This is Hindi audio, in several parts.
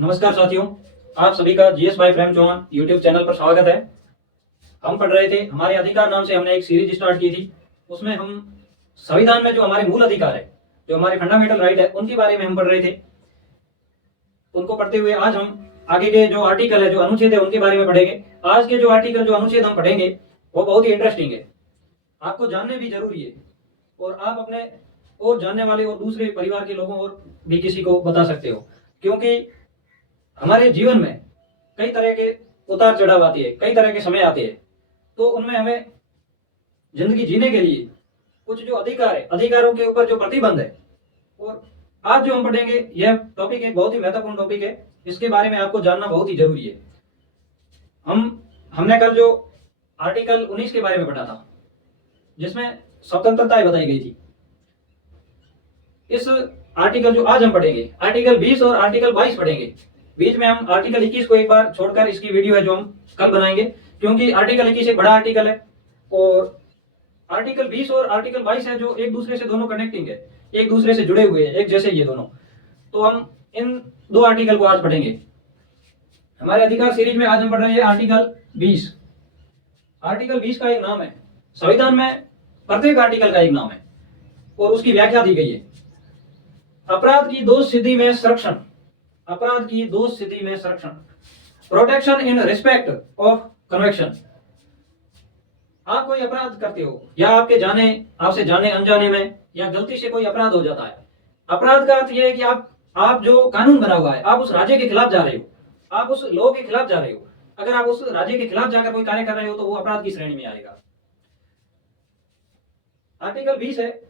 नमस्कार साथियों, आप सभी का GS by Prem Chauhan YouTube channel पर स्वागत है। हम पढ़ रहे थे हमारे अधिकार नाम से हमने एक सीरीज स्टार्ट की थी। उसमें हम संविधान में जो हमारे मूल अधिकार है, जो हमारे फंडामेंटल राइट है, उनके बारे में हम पढ़ रहे थे। उनको पढ़ते हुए आज हम आगे के जो आर्टिकल है, जो अनुच्छेद है, उनके बारे में पढ़ेंगे। आज के जो आर्टिकल, जो अनुच्छेद हम पढ़ेंगे वो बहुत ही इंटरेस्टिंग है, आपको जानने भी जरूरी है और आप अपने और जानने वाले और दूसरे परिवार के लोगों और भी किसी को बता सकते हो, क्योंकि हमारे जीवन में कई तरह के उतार चढ़ाव आते हैं, कई तरह के समय आते हैं। तो उनमें हमें जिंदगी जीने के लिए कुछ जो अधिकार है, अधिकारों के ऊपर जो प्रतिबंध है, और आज जो हम पढ़ेंगे यह टॉपिक एक बहुत ही महत्वपूर्ण टॉपिक है। इसके बारे में आपको जानना बहुत ही जरूरी है। हमने कल जो आर्टिकल 19 के बारे में पढ़ा था, जिसमें स्वतंत्रताएं बताई गई थी। इस आर्टिकल जो आज हम पढ़ेंगे, आर्टिकल 20 और आर्टिकल 22 पढ़ेंगे। बीच में हम आर्टिकल 21 को एक बार छोड़कर इसकी वीडियो है जो हम कल बनाएंगे, क्योंकि आर्टिकल 21 एक बड़ा आर्टिकल है और आर्टिकल 20 और आर्टिकल 22 है जो एक दूसरे से दोनों कनेक्टिंग है, एक दूसरे से जुड़े हुए हैं, एक जैसे ये दोनों। तो हम इन दो आर्टिकल को आज पढ़ेंगे। हमारे अधिकार सीरीज में आज हम पढ़ रहे हैं आर्टिकल 20। आर्टिकल 20 का एक नाम है, संविधान में प्रत्येक आर्टिकल का एक नाम है और उसकी व्याख्या दी गई है। अपराध की दोष स्थिति में संरक्षण, अपराध की दोष स्थिति में संरक्षण, protection in respect of conviction. आप कोई अपराध करते हो या आपसे जाने अनजाने में या गलती से कोई अपराध हो जाता है। अपराध का अर्थ यह है कि आप जो कानून बना हुआ है, आप उस राज्य के खिलाफ जा रहे हो, आप उस लॉ के खिलाफ जा रहे हो। अगर आप उस राज्य के खिलाफ जाकर कोई कार्य कर रहे हो तो वो अपराध की श्रेणी में आएगा। आर्टिकल 20 है,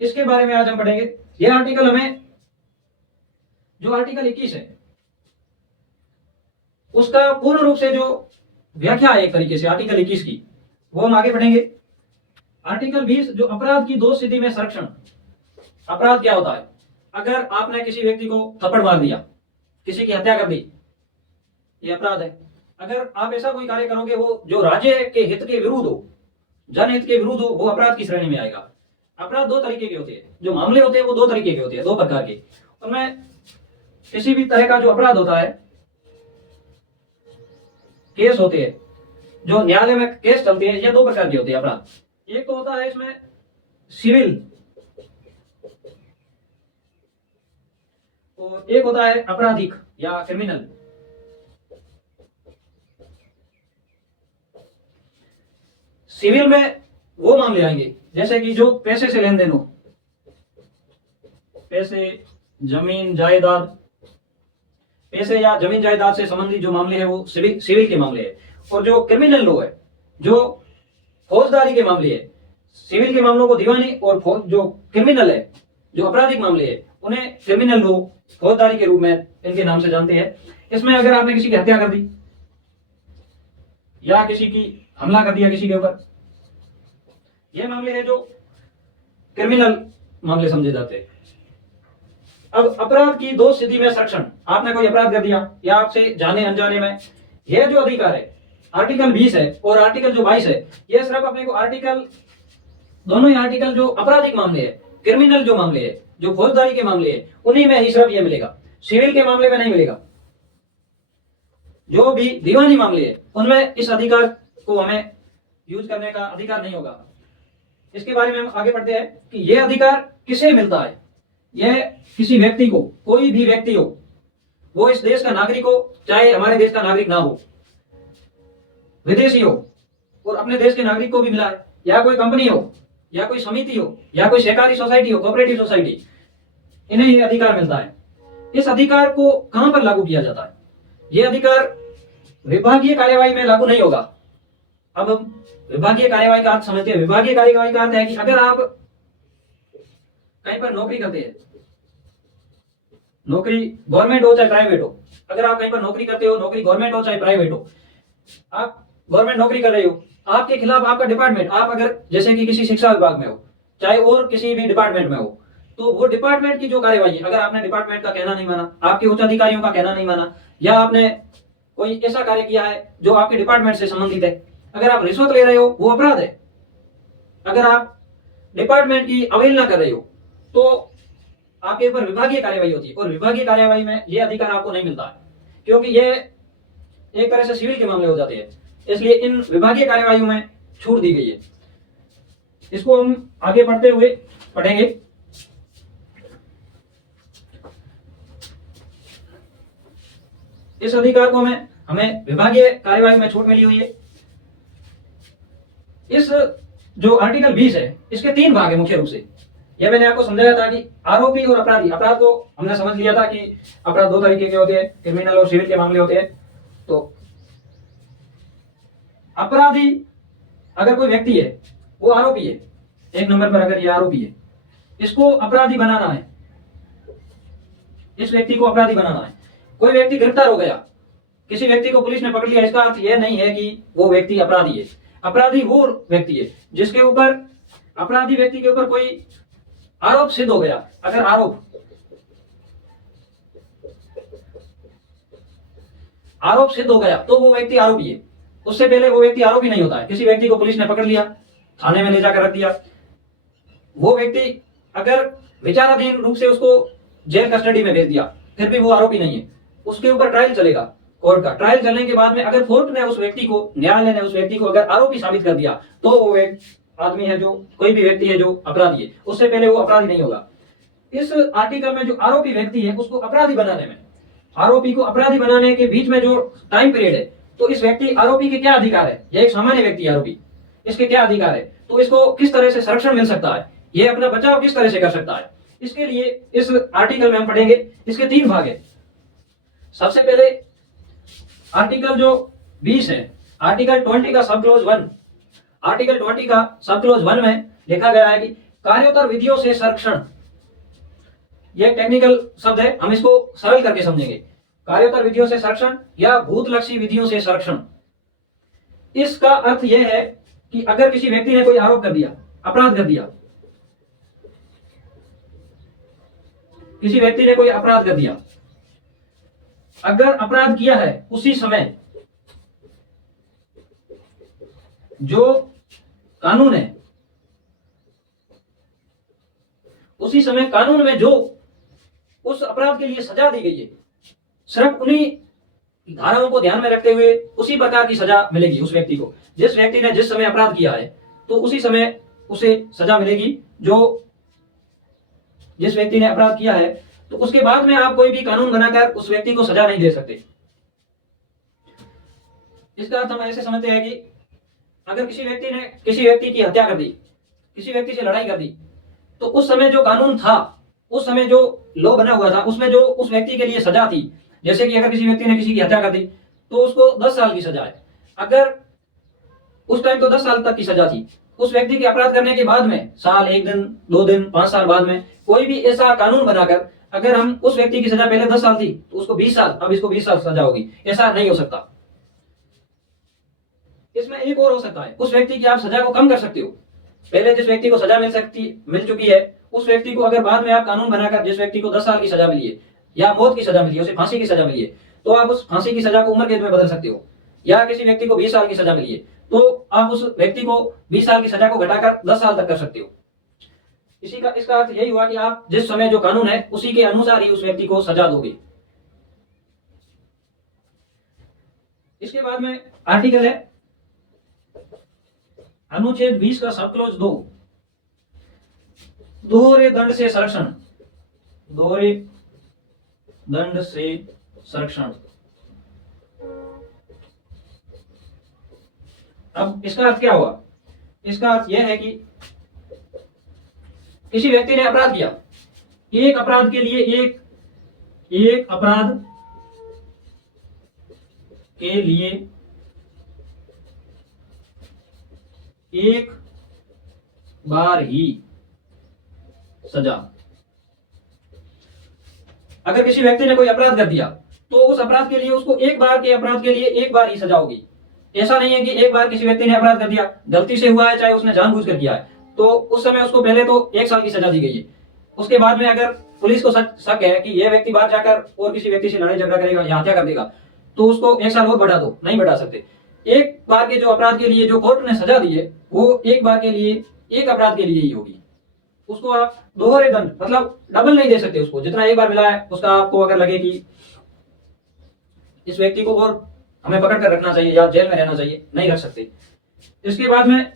इसके बारे में आज हम पढ़ेंगे। यह आर्टिकल हमें, जो आर्टिकल 21 है, उसका पूर्ण रूप से जो व्याख्या है एक तरीके से आर्टिकल 21 की, वो हम आगे पढ़ेंगे। आर्टिकल 20 जो अपराध की दोष स्थिति में संरक्षण। अपराध क्या होता है? अगर आपने किसी व्यक्ति को थप्पड़ मार दिया, किसी की हत्या कर दी, ये अपराध है। अगर आप ऐसा कोई कार्य करोगे वो जो राज्य के हित के विरुद्ध हो, जनहित के विरुद्ध हो, वो अपराध की श्रेणी में आएगा। अपराध दो तरीके के होते हैं, जो मामले होते हैं वो दो तरीके के होते हैं, दो प्रकार के। उनमें किसी भी तरह का जो अपराध होता है, केस होते हैं, जो न्यायालय में केस चलते हैं, ये दो प्रकार के होते हैं अपराध। एक तो होता है इसमें सिविल और एक होता है आपराधिक या क्रिमिनल। सिविल में वो मामले आएंगे जैसे कि जो पैसे से लेन देन हो, पैसे, जमीन जायदाद, पैसे या जमीन जायदाद से संबंधित जो मामले हैं वो सिविल के मामले हैं। और जो क्रिमिनल लॉ है, जो फौजदारी के मामले है, सिविल के मामलों को दीवानी और जो क्रिमिनल है, जो आपराधिक मामले है, उन्हें क्रिमिनल लॉ, फौजदारी के रूप में इनके नाम से जानते हैं। इसमें अगर आपने किसी की हत्या कर दी या किसी की हमला कर दिया किसी के ऊपर, ये मामले हैं जो क्रिमिनल मामले समझे जाते हैं। अब अपराध की दोष स्थिति में संरक्षण, आपने कोई अपराध कर दिया या आपसे जाने अनजाने में, यह जो अधिकार है आर्टिकल 20 है और आर्टिकल जो 22 है, यह सिर्फ अपने को आर्टिकल, दोनों ही आर्टिकल जो आपराधिक मामले है, क्रिमिनल जो मामले है, जो फौजदारी के मामले है, उन्हीं में ही सिर्फ यह मिलेगा, सिविल के मामले में नहीं मिलेगा। जो भी दीवानी मामले है उनमें इस अधिकार को हमें यूज करने का अधिकार नहीं होगा। इसके बारे में हम आगे पढ़ते हैं कि यह अधिकार किसे मिलता है। यह किसी व्यक्ति को, कोई भी व्यक्ति हो, वो इस देश का नागरिक हो, चाहे हमारे देश का नागरिक ना हो, विदेशी हो और अपने देश के नागरिक को भी मिला है, या कोई कंपनी हो या कोई समिति हो या कोई सहकारी सोसाइटी हो, कोऑपरेटिव सोसाइटी, इन्हें यह अधिकार मिलता है। इस अधिकार को कहां पर लागू किया जाता है? यह अधिकार विभागीय कार्यवाही में लागू नहीं होगा। अब हम विभागीय कार्यवाही का अर्थ समझते हैं। विभागीय कार्यवाही का अर्थ है कि अगर आप कहीं पर नौकरी करते हैं, नौकरी गवर्नमेंट हो चाहे प्राइवेट हो, अगर आप कहीं पर नौकरी करते हो, नौकरी गवर्नमेंट हो चाहे प्राइवेट हो, आप गवर्नमेंट नौकरी कर रहे हो, आपके खिलाफ आपका डिपार्टमेंट, आप अगर जैसे कि किसी शिक्षा विभाग में हो, चाहे और किसी भी डिपार्टमेंट में हो, तो वो डिपार्टमेंट की जो कार्यवाही है, अगर आपने डिपार्टमेंट का कहना नहीं माना, आपके उच्च अधिकारियों का कहना नहीं माना, या आपने कोई ऐसा कार्य किया है जो आपके डिपार्टमेंट से संबंधित है, अगर आप रिश्वत ले रहे हो, वो अपराध है। अगर आप डिपार्टमेंट की अवहेलना कर रहे हो तो आपके ऊपर विभागीय कार्यवाही होती है, और विभागीय कार्यवाही में ये अधिकार आपको नहीं मिलता है, क्योंकि ये एक तरह से सिविल के मामले हो जाते हैं, इसलिए इन विभागीय कार्यवाही में छूट दी गई है। इसको हम आगे पढ़ते हुए पढ़ेंगे। इस अधिकार को हमें विभागीय कार्यवाही में छूट मिली हुई है। इस जो आर्टिकल 20 है, इसके 3 भाग है मुख्य रूप से। यह मैंने आपको समझाया था कि आरोपी और अपराधी, अपराध को हमने समझ लिया था कि अपराध 2 तरीके के होते हैं, क्रिमिनल और सिविल के मामले होते हैं। तो अपराधी अगर कोई व्यक्ति है, वो आरोपी है, 1 नंबर पर अगर ये आरोपी है, इसको अपराधी बनाना है, इस व्यक्ति को अपराधी बनाना है। कोई व्यक्ति गिरफ्तार हो गया, किसी व्यक्ति को पुलिस ने पकड़ लिया, इसका अर्थ यह नहीं है कि वो व्यक्ति अपराधी है। अपराधी वो व्यक्ति है जिसके ऊपर, अपराधी व्यक्ति के ऊपर कोई आरोप सिद्ध हो गया। अगर आरोप सिद्ध हो गया तो वो व्यक्ति आरोपी है। उससे पहले वो व्यक्ति आरोपी नहीं होता है। किसी व्यक्ति को पुलिस ने पकड़ लिया, थाने में ले जाकर रख दिया, वो व्यक्ति अगर विचाराधीन रूप से उसको जेल कस्टडी में भेज दिया, फिर भी वो आरोपी नहीं है। उसके ऊपर ट्रायल चलेगा, कोर्ट का ट्रायल चलने के बाद में अगर कोर्ट ने उस व्यक्ति को, न्यायालय ने उस व्यक्ति को अगर आरोपी साबित कर दिया, तो वो आदमी है, जो कोई भी व्यक्ति है जो अपराधी है, उससे पहले वो अपराधी नहीं होगा। इस आर्टिकल में जो आरोपी व्यक्ति है, उसको अपराधी बनाने में, आरोपी को अपराधी बनाने के बीच में जो टाइम पीरियड है, तो इस व्यक्ति आरोपी के क्या अधिकार है, यह एक सामान्य व्यक्ति है आरोपी, इसके क्या अधिकार है, तो इसको किस तरह से संरक्षण मिल सकता है, यह अपना बचाव किस तरह से कर सकता है, इसके लिए इस आर्टिकल में हम पढ़ेंगे। इसके 3 भाग है। सबसे पहले आर्टिकल जो 20 है, आर्टिकल 20 का सब क्लोज 1, आर्टिकल 20 का सब क्लोज 1 में लिखा गया है कि कार्योत्तर विधियों से संरक्षण। यह टेक्निकल शब्द है, हम इसको सरल करके समझेंगे। कार्योत्तर विधियों से संरक्षण या भूतलक्षी विधियों से संरक्षण। इसका अर्थ यह है कि अगर किसी व्यक्ति ने कोई आरोप कर दिया, अपराध कर दिया, किसी व्यक्ति ने कोई अपराध कर दिया, अगर अपराध किया है उसी समय जो कानून है, उसी समय कानून में जो उस अपराध के लिए सजा दी गई है, सिर्फ उन्हीं धाराओं को ध्यान में रखते हुए उसी प्रकार की सजा मिलेगी उस व्यक्ति को। जिस व्यक्ति ने जिस समय अपराध किया है, तो उसी समय उसे सजा मिलेगी। जो जिस व्यक्ति ने अपराध किया है, तो उसके बाद में आप कोई भी कानून बनाकर उस व्यक्ति को सजा नहीं दे सकते। इसका अर्थ हम ऐसे समझते हैं कि अगर किसी व्यक्ति ने किसी व्यक्ति की हत्या कर दी, किसी व्यक्ति से लड़ाई कर दी, तो उस समय जो कानून था, उस समय जो लॉ बना हुआ था, उसमें जो उस व्यक्ति के लिए सजा थी, जैसे कि अगर किसी व्यक्ति ने किसी की हत्या कर दी तो उसको 10 साल की सजा है। अगर उस टाइम तो 10 साल तक की सजा थी, उस व्यक्ति के अपराध करने के बाद में साल, 1 दिन, 2 दिन, 5 साल बाद में कोई भी ऐसा कानून बनाकर अगर हम उस व्यक्ति की सजा पहले 10 साल थी तो उसको 20 साल, अब इसको 20 साल सजा होगी, ऐसा नहीं हो सकता। इसमें एक और हो सकता है, उस व्यक्ति की आप सजा को कम कर सकते हो। पहले जिस व्यक्ति को सजा मिल चुकी है, उस व्यक्ति को अगर बाद में आप कानून बनाकर, जिस व्यक्ति को 10 साल की सजा मिली है या मौत की सजा मिली है, उसे फांसी की सजा मिली है, तो आप उस फांसी की सजा को उम्र कैद में बदल सकते हो। या किसी व्यक्ति को 20 साल की सजा मिली है, तो आप उस व्यक्ति को 20 साल की सजा को घटाकर 10 साल तक कर सकते हो। इसका अर्थ यही हुआ कि आप जिस समय जो कानून है उसी के अनुसार ही उस व्यक्ति को सजा दोगे। इसके बाद में आर्टिकल है अनुच्छेद 20 का सब क्लोज 2, दोहरे दंड से संरक्षण। दोहरे दंड से संरक्षण। अब इसका अर्थ क्या हुआ? इसका अर्थ यह है कि किसी व्यक्ति ने अपराध किया, एक अपराध के लिए एक अपराध के लिए एक बार ही सजा। अगर किसी व्यक्ति ने कोई अपराध कर दिया तो उस अपराध के लिए उसको एक बार के अपराध के लिए एक बार ही सजा होगी। ऐसा नहीं है कि एक बार किसी व्यक्ति ने अपराध कर दिया, गलती से हुआ है चाहे उसने जानबूझकर किया है, तो उस समय उसको पहले तो 1 साल की सजा दी गई है। उसके बाद में अगर पुलिस को शक है कि यह व्यक्ति बाहर जाकर और किसी व्यक्ति से लड़ाई झगड़ा करेगा या हत्या कर देगा, तो उसको 1 साल और बढ़ा दो, नहीं बढ़ा सकते। एक बार के जो अपराध के लिए जो कोर्ट ने सजा दी है वो एक बार के लिए, एक अपराध के लिए ही होगी। उसको आप दोहरे दंड मतलब डबल नहीं दे सकते उसको। जितना एक बार मिला है उसका आपको अगर लगे कि इस व्यक्ति को और हमें पकड़ कर रखना चाहिए या जेल में रहना चाहिए, नहीं रख सकते। इसके बाद में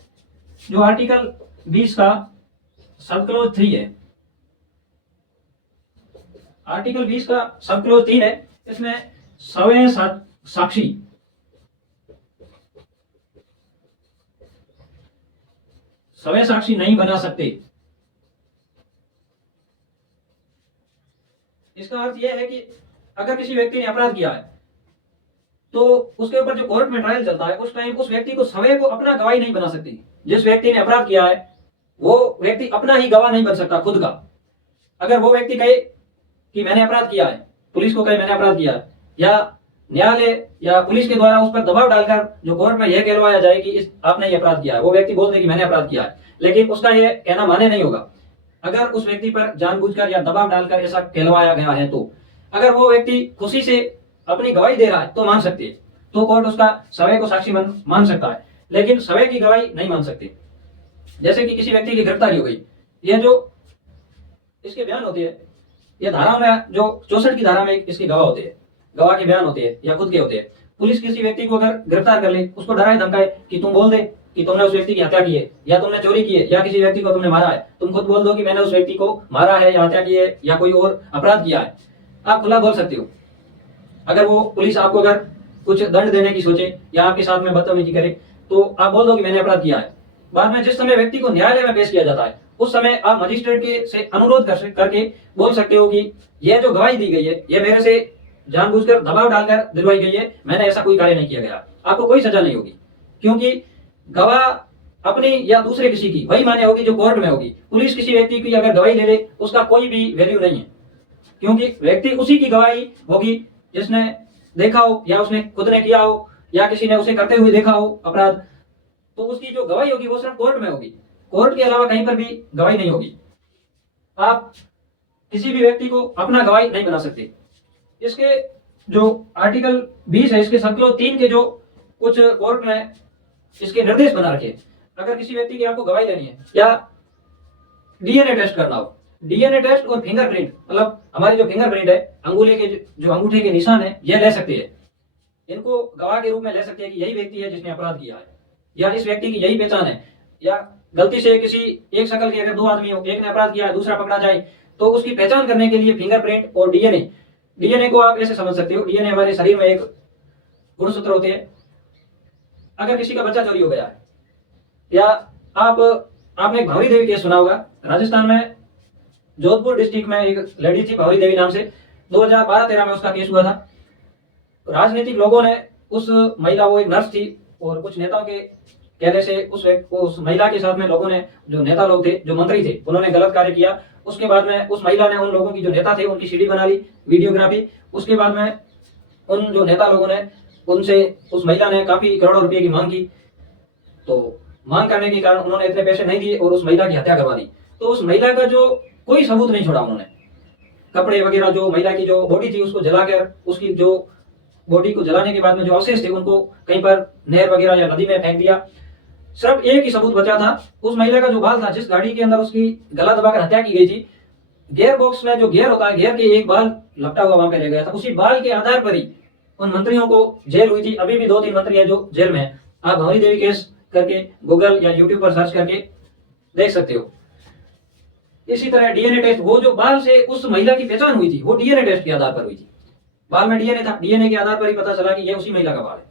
जो आर्टिकल 20 का सब क्लोज 3 है, आर्टिकल 20 का सब क्लोज 3 है, इसमें सवे साक्षी सवे साक्षी नहीं बना सकते। इसका अर्थ यह है कि अगर किसी व्यक्ति ने अपराध किया है तो उसके ऊपर जो कोर्ट में ट्रायल चलता है उस टाइम उस व्यक्ति को सवे को अपना गवाही नहीं बना सकती। जिस व्यक्ति ने अपराध किया है वो व्यक्ति अपना ही गवाह नहीं बन सकता खुद का। अगर वो व्यक्ति कहे कि मैंने अपराध किया है, पुलिस को कहे मैंने अपराध किया है, या न्यायालय या पुलिस के द्वारा उस पर दबाव डालकर जो कोर्ट में यह कहलवाया जाए कि इस आपने ये अपराध किया है, वो व्यक्ति बोल दे कि मैंने अपराध किया है, लेकिन उसका यह कहना मान्य नहीं होगा। अगर उस व्यक्ति पर जानबूझकर या दबाव डालकर ऐसा कहलवाया गया है तो अगर वो व्यक्ति खुशी से अपनी गवाही दे रहा है तो मान सकते हैं, तो कोर्ट उसका सवे को साक्षी मान सकता है, लेकिन सवे की गवाही नहीं मान सकते। जैसे कि किसी व्यक्ति की गिरफ्तारी हो गई, ये जो इसके बयान होते हैं, ये धारा में जो 64 की धारा में इसके गवाह होते हैं, गवाह के बयान होते हैं या खुद के होते हैं। पुलिस किसी व्यक्ति को अगर गिरफ्तार कर ले, उसको डराए धमकाए कि तुम बोल दे कि तुमने उस व्यक्ति की हत्या की है या तुमने चोरी की है या किसी व्यक्ति को तुमने मारा है, तुम खुद बोल दो कि मैंने उस व्यक्ति को मारा है या हत्या की है या कोई और अपराध किया है, आप खुला बोल सकते हो। अगर वो पुलिस आपको अगर कुछ दंड देने की सोचे या आपके साथ में बदतमीजी करे तो आप बोल दो कि मैंने अपराध किया है। बाद में जिस समय व्यक्ति को न्यायालय में पेश किया जाता है उस समय आप मजिस्ट्रेट के से अनुरोध करके बोल सकते हो कि यह जो गवाही दी गई है यह मेरे से जानबूझकर दबाव डालकर दिलवाई गई है, मैंने ऐसा कोई कार्य नहीं किया गया। आपको कोई सजा नहीं होगी, क्योंकि गवाह अपनी या दूसरे किसी की वही मान्य होगी जो कोर्ट में होगी। पुलिस किसी व्यक्ति की अगर गवाही ले ले उसका कोई भी वैल्यू नहीं है, क्योंकि व्यक्ति उसी की गवाही होगी जिसने देखा हो या उसने खुद ने किया हो या किसी ने उसे करते हुए देखा हो अपराध, तो उसकी जो गवाही होगी वो सिर्फ कोर्ट में होगी, कोर्ट के अलावा कहीं पर भी गवाही नहीं होगी। आप किसी भी व्यक्ति को अपना गवाही नहीं बना सकते। इसके जो आर्टिकल 20 है, इसके सब क्लोज 3 के जो कुछ कोर्ट ने इसके निर्देश बना रखे, अगर किसी व्यक्ति की आपको गवाही लेनी है या डीएनए टेस्ट करना हो, डीएनए टेस्ट और फिंगरप्रिंट, मतलब हमारी जो फिंगरप्रिंट है, अंगूठे के जो अंगूठे के निशान है, ये ले सकते हैं। इनको गवाह के रूप में ले सकते हैं कि यही व्यक्ति है जिसने अपराध किया है या इस व्यक्ति की यही पहचान है। या गलती से किसी एक शक्ल के अगर दो आदमी हो, एक ने अपराध किया है दूसरा पकड़ा जाए, तो उसकी पहचान करने के लिए फिंगरप्रिंट और डीएनए को आप ऐसे समझ सकते हो। डीएनए हमारे शरीर में एक गुणसूत्र होते हैं। अगर किसी का बच्चा चोरी हो गया है या आपने एक भंवरी देवी केस सुना होगा, राजस्थान में जोधपुर डिस्ट्रिक्ट में एक लड़ी थी भंवरी देवी नाम से, 2012-13 में उसका केस हुआ था। राजनीतिक लोगों ने उस महिला, वो एक नर्स थी और कुछ नेताओं के कहने से उस महिला के साथ में लोगों ने, जो नेता लोग थे, जो मंत्री थे, उन्होंने गलत कार्य किया। उसके बाद में उस महिला ने उन लोगों की, जो नेता थे, उनकी सीडी बना ली, वीडियोग्राफी। उसके बाद में उन जो नेता लोगों ने उनसे, उस महिला ने काफी करोड़ों रुपए की मांग की, तो मांग करने के कारण उन्होंने इतने पैसे नहीं दिए और उस महिला की हत्या करवा दी। तो उस महिला का जो कोई सबूत नहीं छोड़ा उन्होंने, कपड़े वगैरह, जो महिला की जो बॉडी थी उसको जलाकर, उसकी जो बॉडी को जलाने के बाद में जो अवशेष थे उनको कहीं पर नहर वगैरह या नदी में फेंक दिया। सिर्फ एक ही सबूत बचा था, उस महिला का जो बाल था, जिस गाड़ी के अंदर उसकी गला दबाकर हत्या की गई थी, गियर बॉक्स में जो गियर होता है, गियर के एक बाल लपटा हुआ वहां पे रह गया था। उसी बाल के आधार पर ही उन मंत्रियों को जेल हुई थी। अभी भी 2-3 मंत्री है जो जेल में है। आप भंवरी देवी केस करके गूगल या यूट्यूब पर सर्च करके देख सकते हो। इसी तरह डीएनए टेस्ट, वो जो बाल से उस महिला की पहचान हुई थी वो डीएनए टेस्ट के आधार पर हुई थी। बाल में डीएनए था, डीएनए के आधार पर ही पता चला कि यह उसी महिला का बाल है।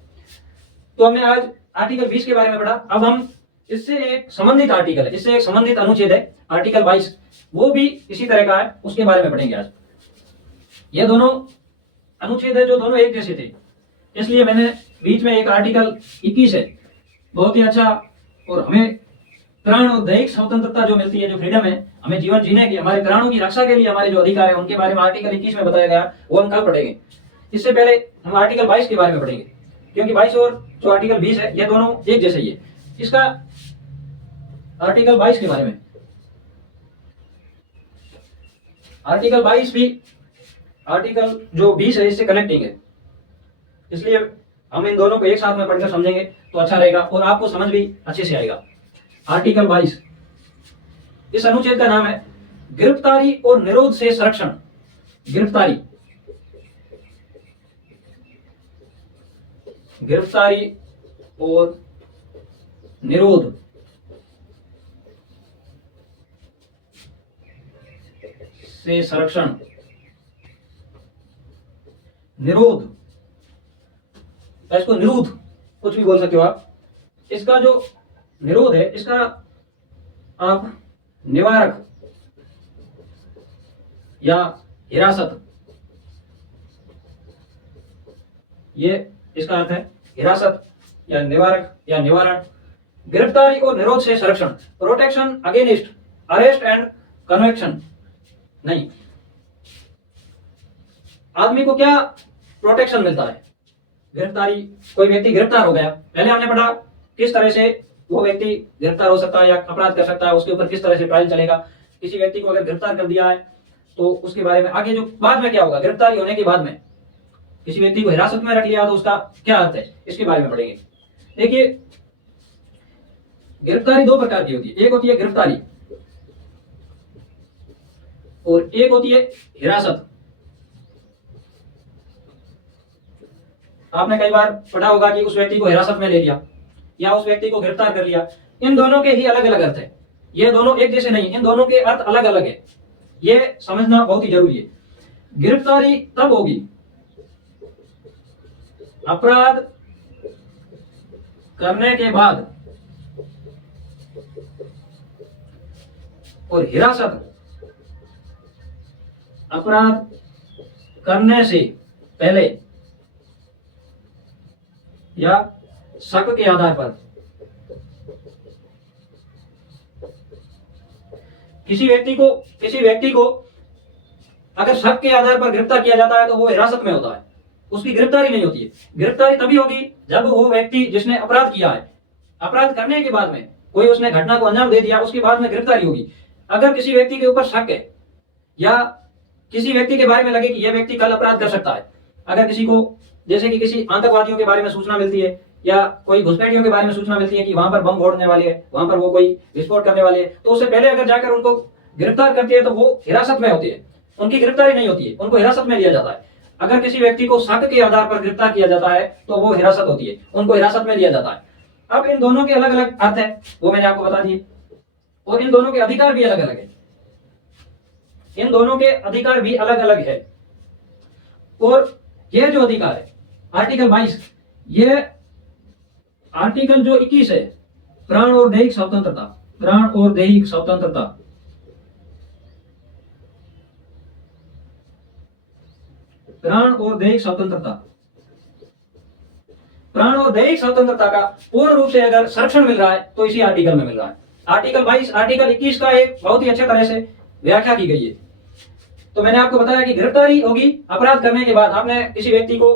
तो हमने आज आर्टिकल 20 के बारे में पढ़ा। अब हम इससे एक संबंधित आर्टिकल है, इससे एक संबंधित अनुच्छेद है आर्टिकल 22, वो भी इसी तरह का है, उसके बारे में पढ़ेंगे आज। ये दोनों अनुच्छेद है जो दोनों एक जैसे थे, इसलिए मैंने बीच में एक आर्टिकल 21 है, बहुत ही अच्छा, और हमें प्राण और दैहिक स्वतंत्रता जो मिलती है, जो फ्रीडम है हमें जीवन जीने की, हमारे प्राणों की रक्षा के लिए हमारे जो अधिकार है उनके बारे में आर्टिकल 21 में बताया गया, वो हम कल पढ़ेंगे। इससे पहले हम आर्टिकल 22 के बारे में पढ़ेंगे, क्योंकि 22 और जो आर्टिकल 20 है ये दोनों एक जैसे ही है। इसका आर्टिकल 22 के बारे में, आर्टिकल 22 भी आर्टिकल जो 20 है इससे कनेक्टिंग है, इसलिए हम इन दोनों को एक साथ में पढ़कर समझेंगे तो अच्छा रहेगा और आपको समझ भी अच्छे से आएगा। आर्टिकल 22, इस अनुच्छेद का नाम है गिरफ्तारी और निरोध से संरक्षण। गिरफ्तारी, गिरफ्तारी और निरोध से संरक्षण। निरोध, इसको निरोध कुछ भी बोल सकते हो आप। इसका जो निरोध है, इसका आप निवारक या हिरासत, ये इसका अर्थ है हिरासत या निवारक या निवारण। गिरफ्तारी और निरोध से संरक्षण, protection against arrest and conviction. नहीं, आदमी को क्या प्रोटेक्शन मिलता है? गिरफ्तारी, कोई व्यक्ति गिरफ्तार हो गया, पहले हमने पढ़ा किस तरह से वो व्यक्ति गिरफ्तार हो सकता है या अपराध कर सकता है, उसके ऊपर किस तरह से ट्रायल चलेगा। किसी व्यक्ति को अगर गिरफ्तार कर दिया है तो उसके बारे में आगे जो बाद में क्या होगा, गिरफ्तारी होने के बाद में किसी व्यक्ति को हिरासत में रख लिया तो उसका क्या अर्थ है, इसके बारे में पढ़ेंगे। देखिए, गिरफ्तारी दो प्रकार की होती है, एक होती है गिरफ्तारी और एक होती है हिरासत। आपने कई बार पढ़ा होगा कि उस व्यक्ति को हिरासत में ले लिया या उस व्यक्ति को गिरफ्तार कर लिया। इन दोनों के ही अलग अलग अर्थ है, ये दोनों एक जैसे नहीं, इन दोनों के अर्थ अलग अलग है, ये समझना बहुत ही जरूरी है। गिरफ्तारी तब होगी अपराध करने के बाद, और हिरासत अपराध करने से पहले या शक के आधार पर। किसी व्यक्ति को अगर शक के आधार पर गिरफ्तार किया जाता है तो वो हिरासत में होता है, उसकी गिरफ्तारी नहीं होती है। गिरफ्तारी तभी होगी जब वो व्यक्ति जिसने अपराध किया है, अपराध करने के बाद में कोई उसने घटना को अंजाम दे दिया, उसके बाद में गिरफ्तारी होगी। अगर किसी व्यक्ति के ऊपर शक है या किसी व्यक्ति के बारे में लगे कि यह व्यक्ति कल अपराध कर सकता है, अगर किसी को, जैसे कि किसी आतंकवादियों के बारे में सूचना मिलती है या कोई घुसपैठियों के बारे में सूचना मिलती है कि वहां पर बम फोड़ने वाले है, वहां पर वो कोई विस्फोट करने वाले है, तो उससे पहले अगर जाकर उनको गिरफ्तार करती है तो वो हिरासत में होती है, उनकी गिरफ्तारी नहीं होती है, उनको हिरासत में लिया जाता है। अगर किसी व्यक्ति को शक के आधार पर गिरफ्तार किया जाता है तो वो हिरासत होती है, उनको हिरासत में लिया जाता है। अब इन दोनों के अलग अलग अर्थ है, वो मैंने आपको बता दिए, और इन दोनों के अधिकार भी अलग अलग है, इन दोनों के अधिकार भी अलग अलग है। और यह जो अधिकार है आर्टिकल 22, ये आर्टिकल जो 21 है, प्राण और दैहिक स्वतंत्रता, प्राण और दैहिक स्वतंत्रता, प्राण और दैहिक स्वतंत्रता, प्राण और दैहिक स्वतंत्रता का पूर्ण रूप से अगर संरक्षण मिल रहा है तो इसी आर्टिकल में मिल रहा है। आर्टिकल 22 आर्टिकल 21 का एक बहुत ही अच्छे तरह से व्याख्या की गई है। तो मैंने आपको बताया कि गिरफ्तारी होगी अपराध करने के बाद, आपने किसी व्यक्ति को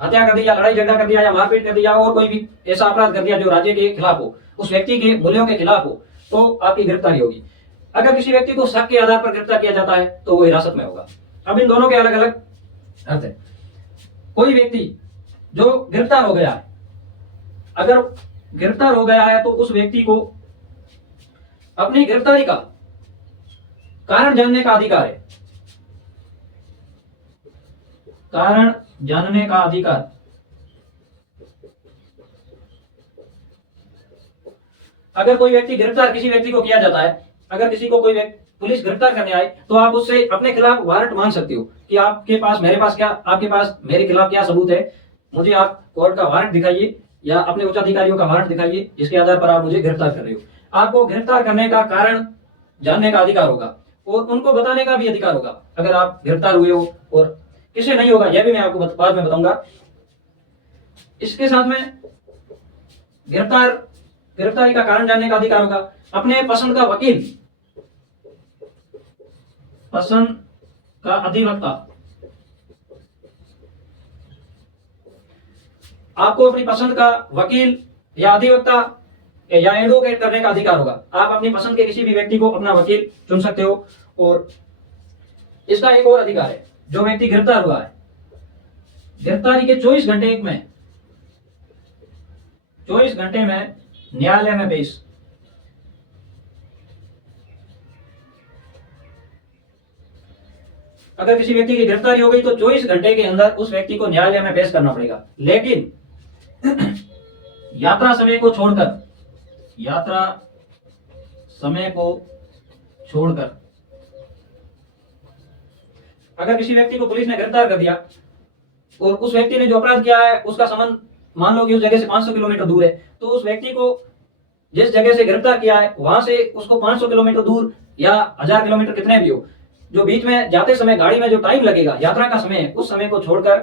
हत्या कर दी या लड़ाई झगड़ा कर दिया या मारपीट कर दिया और कोई भी ऐसा अपराध कर दिया जो राज्य के खिलाफ हो, उस व्यक्ति के मूल्यों के खिलाफ हो, तो आपकी गिरफ्तारी होगी। अगर किसी व्यक्ति को शक के आधार पर गिरफ्तार किया जाता है तो वो हिरासत में होगा। अब इन दोनों के अलग अलग अर्थ है। कोई व्यक्ति जो गिरफ्तार हो गया है, अगर गिरफ्तार हो गया है तो उस व्यक्ति को अपनी गिरफ्तारी का कारण जानने का अधिकार है, कारण जानने का अधिकार। अगर कोई व्यक्ति गिरफ्तार किसी व्यक्ति को किया जाता है, अगर किसी को कोई पुलिस गिरफ्तार करने आए तो आप उससे अपने खिलाफ वारंट मांग सकते हो कि आपके पास मेरे खिलाफ क्या सबूत है, मुझे आप कोर्ट का वारंट दिखाइए या अपने उच्च अधिकारियों का वारंट दिखाइए जिसके आधार पर आप मुझे गिरफ्तार कर रहे हो। आपको गिरफ्तार करने का कारण जानने का अधिकार होगा और उनको बताने का भी अधिकार होगा अगर आप गिरफ्तार हुए हो, और किसे नहीं होगा यह भी मैं आपको बाद में बताऊंगा। इसके साथ में गिरफ्तारी का कारण जानने का अधिकार होगा। अपने पसंद का वकील, पसंद का अधिवक्ता, आपको अपनी पसंद का वकील या अधिवक्ता या एडवोकेट करने का अधिकार होगा। आप अपनी पसंद के किसी भी व्यक्ति को अपना वकील चुन सकते हो। और इसका एक और अधिकार है, जो व्यक्ति गिरफ्तार हुआ है, गिरफ्तारी के 24 घंटे में न्यायालय में पेश, अगर किसी व्यक्ति की गिरफ्तारी हो गई तो 24 घंटे के अंदर उस व्यक्ति को न्यायालय में पेश करना पड़ेगा। लेकिन यात्रा समय को छोड़कर, यात्रा समय को छोड़कर अगर किसी व्यक्ति को पुलिस ने गिरफ्तार कर दिया और उस व्यक्ति ने जो अपराध किया है उसका संबंध मान लो कि उस जगह से 500 किलोमीटर दूर है, तो उस व्यक्ति को जिस जगह से गिरफ्तार किया है वहां से उसको 500 किलोमीटर दूर या 1000 किलोमीटर कितने भी हो, जो बीच में जाते समय गाड़ी में जो टाइम लगेगा, यात्रा का समय है, उस समय को छोड़कर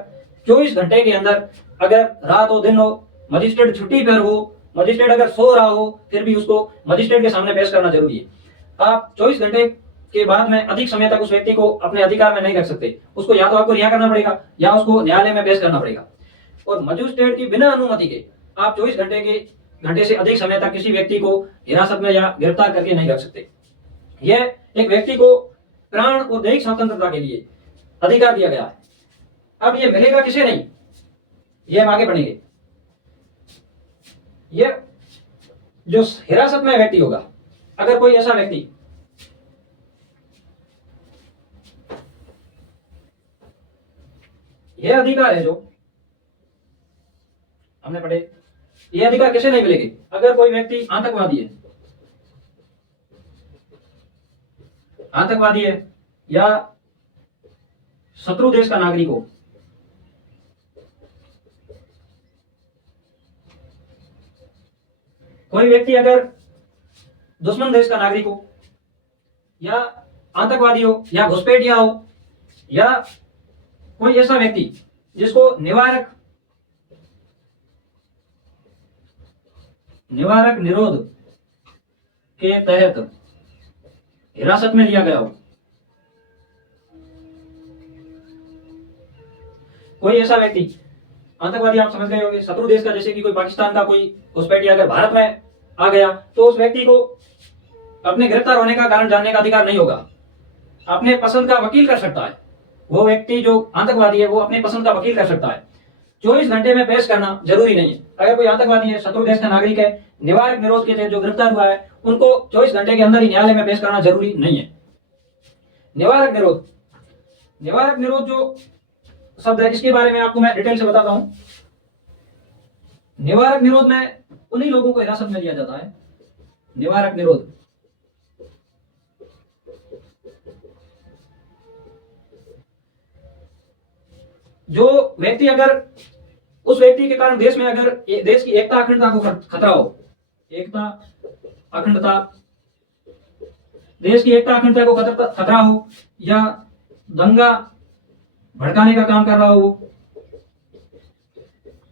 24 घंटे के अंदर, अगर रात हो दिन हो, मजिस्ट्रेट छुट्टी पर हो, मजिस्ट्रेट अगर सो रहा हो, फिर भी उसको मजिस्ट्रेट के सामने पेश करना जरूरी है। आप 24 घंटे के बाद में अधिक समय तक उस व्यक्ति को अपने अधिकार में नहीं रख सकते। उसको या तो आपको रिहा करना पड़ेगा या उसको न्यायालय में पेश करना पड़ेगा। और मजिस्ट्रेट की बिना अनुमति के आप 24 घंटे से अधिक समय तक किसी व्यक्ति को हिरासत में या गिरफ्तार करके नहीं रख सकते। यह एक व्यक्ति को प्राण और दैहिक स्वतंत्रता के लिए अधिकार दिया गया है। अब यह मिलेगा किसे नहीं, यह हम आगे बढ़ेंगे। यह जो हिरासत में व्यक्ति होगा, अगर कोई ऐसा व्यक्ति यह अधिकार है जो हमने पढ़े, यह अधिकार किसे नहीं मिलेंगे? अगर कोई व्यक्ति आतंकवादी है या शत्रु देश का नागरिक हो, कोई व्यक्ति अगर दुश्मन देश का नागरिक हो या आतंकवादी हो या घुसपैठिया हो या कोई ऐसा व्यक्ति जिसको निवारक निरोध के तहत हिरासत में लिया गया हो, कोई ऐसा व्यक्ति, आतंकवादी आप समझ गए होंगे, शत्रु देश का, जैसे कि कोई पाकिस्तान का कोई घुसपैठिया अगर भारत में आ गया तो उस व्यक्ति को अपने गिरफ्तार होने का कारण जानने का अधिकार नहीं होगा। अपने पसंद का वकील कर सकता है। वो व्यक्ति जो आतंकवादी है वो अपने पसंद का वकील कर सकता है। 24 घंटे में पेश करना जरूरी नहीं है। अगर कोई आतंकवादी है, शत्रु देश का नागरिक है, निवारक निरोध के तहत जो गिरफ्तार हुआ है, उनको 24 घंटे के अंदर ही न्यायालय में पेश करना जरूरी नहीं है। निवारक निरोध जो शब्द है, इसके बारे में आपको मैं डिटेल से बताता हूं। निवारक निरोध में उन्हीं लोगों को हिरासत में लिया जाता है। निवारक निरोध जो व्यक्ति, अगर उस व्यक्ति के कारण देश में अगर देश की एकता अखंडता को खतरा हो, एकता अखंडता, देश की एकता अखंडता को खतरा हो या दंगा भड़काने का काम कर रहा हो,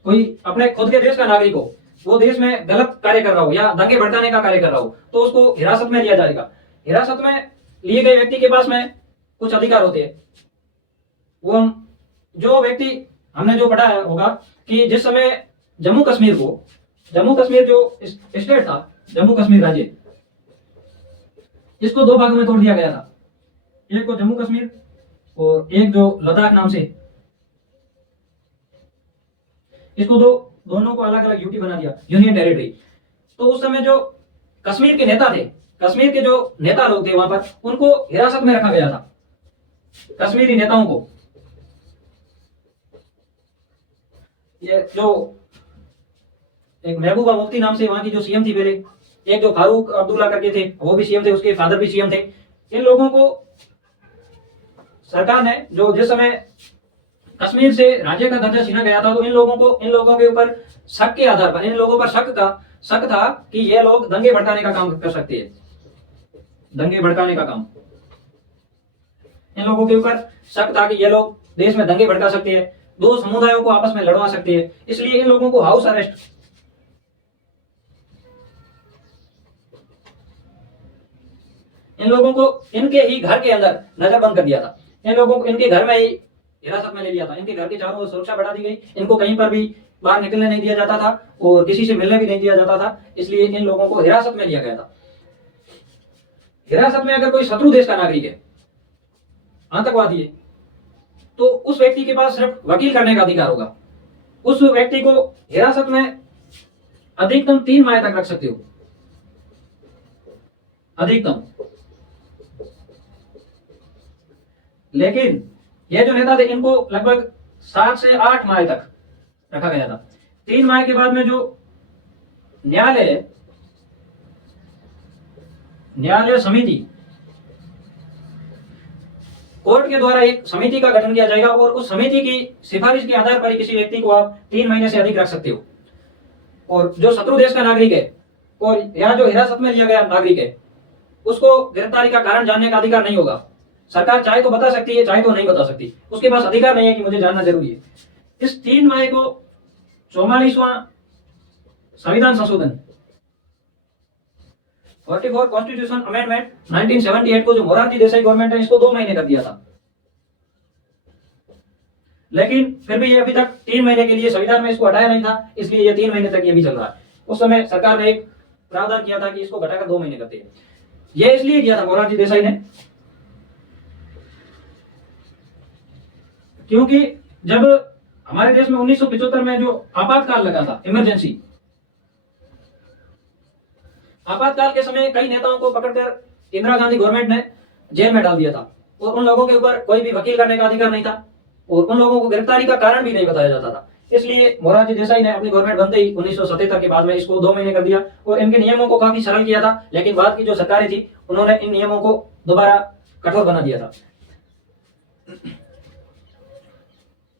कोई अपने खुद के देश का नागरिक हो, वो देश में गलत कार्य कर रहा हो या दंगे भड़काने का कार्य कर रहा हो, तो उसको हिरासत में लिया जाएगा। हिरासत में लिए गए व्यक्ति के पास में कुछ अधिकार होते हैं। वो हम जो व्यक्ति हमने जो पढ़ा है होगा कि जिस समय जम्मू कश्मीर जो स्टेट था, जम्मू कश्मीर राज्य, इसको दो भागों में तोड़ दिया गया था। एक को जम्मू कश्मीर और एक जो लद्दाख नाम से, इसको दोनों को अलग अलग यूटी बना दिया, यूनियन टेरिटरी। तो उस समय जो कश्मीर के नेता थे, कश्मीर के जो नेता लोग थे वहां पर, उनको हिरासत में रखा गया था, कश्मीरी नेताओं को। ये जो एक महबूबा मुफ्ती नाम से वहां की जो सीएम थी पहले, एक जो फारूक अब्दुल्ला करके थे, वो भी सीएम थे, उसके फादर भी सीएम थे। इन लोगों को सरकार ने, जो जिस समय कश्मीर से राज्य का दर्जा छीना गया था, तो इन लोगों के ऊपर शक के आधार पर, इन लोगों पर शक था कि ये लोग दंगे भड़काने का काम कर सकते हैं, दंगे भड़काने का काम। इन लोगों के ऊपर शक था कि ये लोग देश में दंगे भड़का सकते हैं, दो समुदायों को आपस में लड़वा सकते हैं, इसलिए इन लोगों को हाउस अरेस्ट, इन लोगों को इनके ही घर के अंदर नजरबंद कर दिया था। इन लोगों को इनके घर में ही हिरासत में ले लिया था। इनके घर के चारों ओर सुरक्षा बढ़ा दी गई, इनको कहीं पर भी बाहर निकलने नहीं दिया जाता था और किसी से मिलने भी नहीं दिया जाता था, इसलिए इन लोगों को हिरासत में लिया गया था। हिरासत में अगर कोई शत्रु देश का नागरिक है, आतंकवादी है, तो उस व्यक्ति के पास सिर्फ वकील करने का अधिकार होगा। उस व्यक्ति को हिरासत में अधिकतम 3 माह तक रख सकते हो, अधिकतम। लेकिन ये जो नेता थे इनको लगभग 7 से 8 माह तक रखा गया था। 3 माह के बाद में जो न्यायालय समिति, कोर्ट के द्वारा एक समिति का गठन किया जाएगा और उस समिति की सिफारिश के आधार पर किसी व्यक्ति को आप 3 महीने से अधिक रख सकते हो। और जो शत्रु देश का नागरिक है और यहाँ जो हिरासत में लिया गया नागरिक है उसको गिरफ्तारी का कारण जानने का अधिकार नहीं होगा। सरकार चाहे तो बता सकती है, चाहे तो नहीं बता सकती, उसके पास अधिकार नहीं है कि मुझे जानना जरूरी है। इस 3 मई को 44वां संविधान संशोधन 44 कॉन्स्टिट्यूशन अमेंडमेंट 1978 को जो मोरारजी देसाई गवर्नमेंट है इसको 2 महीने कर दिया था, लेकिन फिर भी ये अभी तक 3 महीने के लिए संविधान में इसको हटाया नहीं था, इसलिए ये 3 महीने तक ये भी चल रहा है। उस समय सरकार ने एक प्रावधान किया था कि इसको घटाकर 2 महीने करते हैं। ये इसलिए किया था मोरारजी देसाई ने क्योंकि जब हमारे देश में 1975 में जो आपातकाल लगा था, इमरजेंसी, आपातकाल के समय कई नेताओं को पकड़कर इंदिरा गांधी गवर्नमेंट ने जेल में डाल दिया था और उन लोगों के ऊपर कोई भी वकील करने का अधिकार नहीं था और उन लोगों को गिरफ्तारी का कारण भी नहीं बताया जाता था। इसलिए मोरारजी देसाई ने अपनी गवर्नमेंट बनते ही 1977 के बाद में इसको 2 महीने कर दिया और इनके नियमों को काफी सरल किया था, लेकिन बाद की जो सरकारें थी उन्होंने इन नियमों को दोबारा कठोर बना दिया था।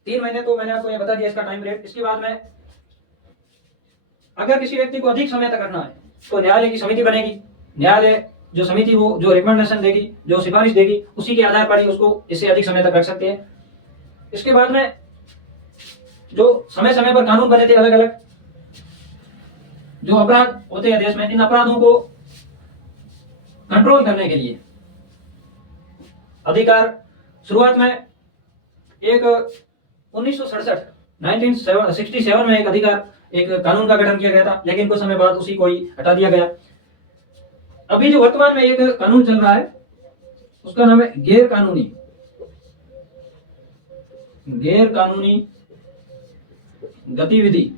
3 महीने तो मैंने आपको ये बता दिया इसका टाइम पीरियड। इसके बाद में अगर किसी व्यक्ति को अधिक समय तक रखना है तो न्यायालय की समिति बनेगी। न्यायालय जो समिति वो जो रिकमेंडेशन देगी, जो सिफारिश देगी, उसी के आधार पर ही उसको इससे अधिक समय तक रख सकते हैं। इसके बाद में जो समय समय पर कानून बने थे अलग अलग जो अपराध होते हैं देश में, इन अपराधों को कंट्रोल करने के लिए अधिकार शुरुआत में एक 1967 में एक अधिकार एक कानून का गठन किया गया था, लेकिन कुछ समय बाद उसी को ही हटा दिया गया। अभी जो वर्तमान में एक कानून चल रहा है उसका नाम है गैर कानूनी गतिविधि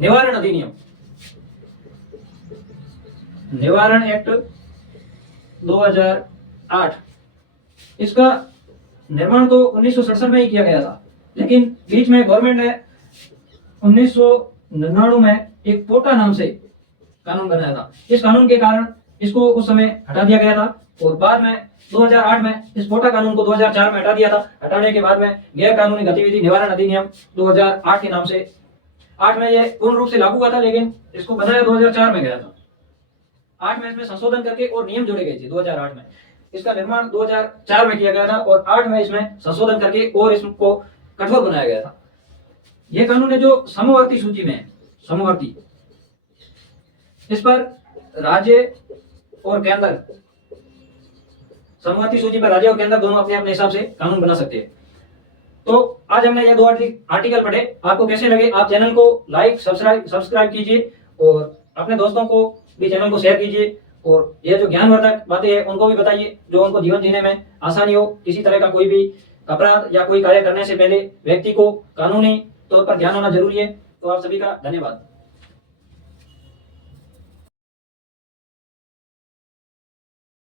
निवारण अधिनियम, निवारण एक्ट 2008। इसका निर्माण तो 1967 में ही किया गया था, लेकिन बीच में गवर्नमेंट ने 1999 में एक पोटा नाम से कानून बनाया था। इस कानून के कारण इसको उस समय हटा दिया गया था और बाद में 2008 में इस पोटा कानून को 2004 में हटा दिया था। हटाने के बाद में गैर कानूनी गतिविधि निवारण अधिनियम 2008 के नाम से 8 में ये पूर्ण रूप से लागू हुआ था, लेकिन इसको बनाया 2004 में गया था। 8 में इसमें संशोधन करके और नियम जोड़े गए थे। 2008 में इसका निर्माण 2004 में किया गया था और 8 में इसमें संशोधन करके और इसको कठोर बनाया गया था। यह कानून है जो समवर्ती सूची में है, समवर्ती। इस पर राज्य और केंद्र, समवर्ती सूची पर राज्य और केंद्र दोनों अपने अपने हिसाब से कानून बना सकते हैं। तो आज हमने ये 2 आर्टिकल पढ़े। आपको कैसे लगे? आप चैनल को लाइक सब्सक्राइब कीजिए और अपने दोस्तों को भी चैनल को शेयर कीजिए और ये जो ज्ञानवर्धक बातें हैं उनको भी बताइए, जो उनको जीवन जीने में आसानी हो। किसी तरह का कोई भी अपराध या कोई कार्य करने से पहले व्यक्ति को कानूनी तौर पर ध्यान होना जरूरी है। तो आप सभी का धन्यवाद।